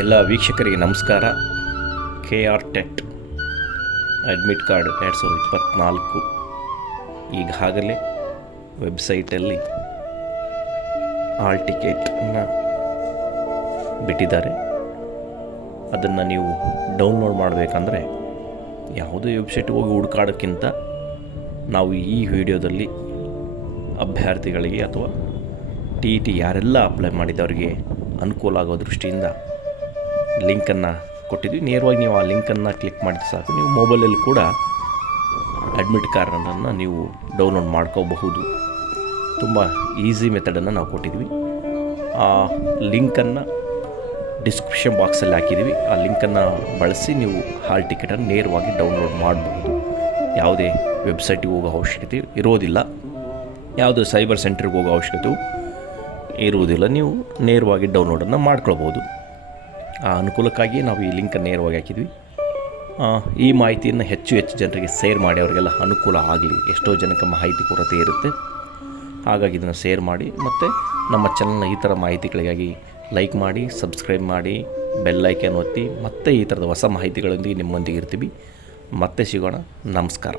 ಎಲ್ಲ ವೀಕ್ಷಕರಿಗೆ ನಮಸ್ಕಾರ. K R TET admit card ಎರಡು ಸಾವಿರದ ಇಪ್ಪತ್ತ್ನಾಲ್ಕು ಈಗಾಗಲೇ ವೆಬ್ಸೈಟಲ್ಲಿ ಆಲ್ ಟಿಕೆಟನ್ನು ಬಿಟ್ಟಿದ್ದಾರೆ. ಅದನ್ನು ನೀವು ಡೌನ್ಲೋಡ್ ಮಾಡಬೇಕಂದ್ರೆ ಯಾವುದೇ ವೆಬ್ಸೈಟ್ಗೆ ಹೋಗಿ ಹುಡುಕಾಡೋಕ್ಕಿಂತ ನಾವು ಈ ವಿಡಿಯೋದಲ್ಲಿ ಅಭ್ಯರ್ಥಿಗಳಿಗೆ ಅಥವಾ ಟಿ ಇ ಟಿ ಯಾರೆಲ್ಲ ಅಪ್ಲೈ ಮಾಡಿದವರಿಗೆ ಅನುಕೂಲ ಆಗೋ ದೃಷ್ಟಿಯಿಂದ ಲಿಂಕನ್ನು ಕೊಟ್ಟಿದ್ವಿ. ನೇರವಾಗಿ ನೀವು ಆ ಲಿಂಕನ್ನು ಕ್ಲಿಕ್ ಮಾಡಿದ್ರೆ ಸಾಕು. ನೀವು ಮೊಬೈಲಲ್ಲಿ ಕೂಡ ಅಡ್ಮಿಟ್ ಕಾರ್ಡನ್ನು ನೀವು ಡೌನ್ಲೋಡ್ ಮಾಡ್ಕೋಬಹುದು. ತುಂಬ ಈಸಿ ಮೆಥಡನ್ನು ನಾವು ಕೊಟ್ಟಿದ್ವಿ ಆ ಲಿಂಕನ್ನು ಡಿಸ್ಕ್ರಿಪ್ಷನ್ ಬಾಕ್ಸಲ್ಲಿ ಹಾಕಿದ್ದೀವಿ. ಆ ಲಿಂಕನ್ನು ಬಳಸಿ ನೀವು ಹಾಲ್ ಟಿಕೆಟನ್ನು ನೇರವಾಗಿ ಡೌನ್ಲೋಡ್ ಮಾಡಬಹುದು ಯಾವುದೇ ವೆಬ್ಸೈಟಿಗೆ ಹೋಗೋ ಅವಶ್ಯಕತೆ ಇರೋದಿಲ್ಲ. ಯಾವುದೇ ಸೈಬರ್ ಸೆಂಟ್ರಿಗೆ ಹೋಗೋ ಅವಶ್ಯಕತೆ ಇರುವುದಿಲ್ಲ. ನೀವು ನೇರವಾಗಿ ಡೌನ್ಲೋಡನ್ನು ಮಾಡ್ಕೊಳ್ಬೋದು. ಆ, ಅನುಕೂಲಕ್ಕಾಗಿ ನಾವು ಈ ಲಿಂಕನ್ನು ನೇರವಾಗಿ ಹಾಕಿದ್ವಿ. ಈ ಮಾಹಿತಿಯನ್ನು ಹೆಚ್ಚು ಹೆಚ್ಚು ಜನರಿಗೆ ಶೇರ್ ಮಾಡಿ, ಅವರಿಗೆಲ್ಲ ಅನುಕೂಲ ಆಗಲಿ, ಎಷ್ಟೋ ಜನಕ್ಕೆ ಮಾಹಿತಿ ಕೊರತೆ ಇರುತ್ತೆ, ಹಾಗಾಗಿ ಇದನ್ನು ಶೇರ್ ಮಾಡಿ. ಮತ್ತು ನಮ್ಮ ಚಾನಲ್ನ ಈ ಥರ ಮಾಹಿತಿಗಳಿಗಾಗಿ ಲೈಕ್ ಮಾಡಿ, ಸಬ್ಸ್ಕ್ರೈಬ್ ಮಾಡಿ, ಬೆಲ್ ಐಕನ್ ಒತ್ತಿ, ಮತ್ತೆ ಈ ಥರದ ಹೊಸ ಮಾಹಿತಿಗಳೊಂದಿಗೆ ನಿಮ್ಮೊಂದಿಗೆ ಇರ್ತೀವಿ. ಮತ್ತೆ ಸಿಗೋಣ. ನಮಸ್ಕಾರ.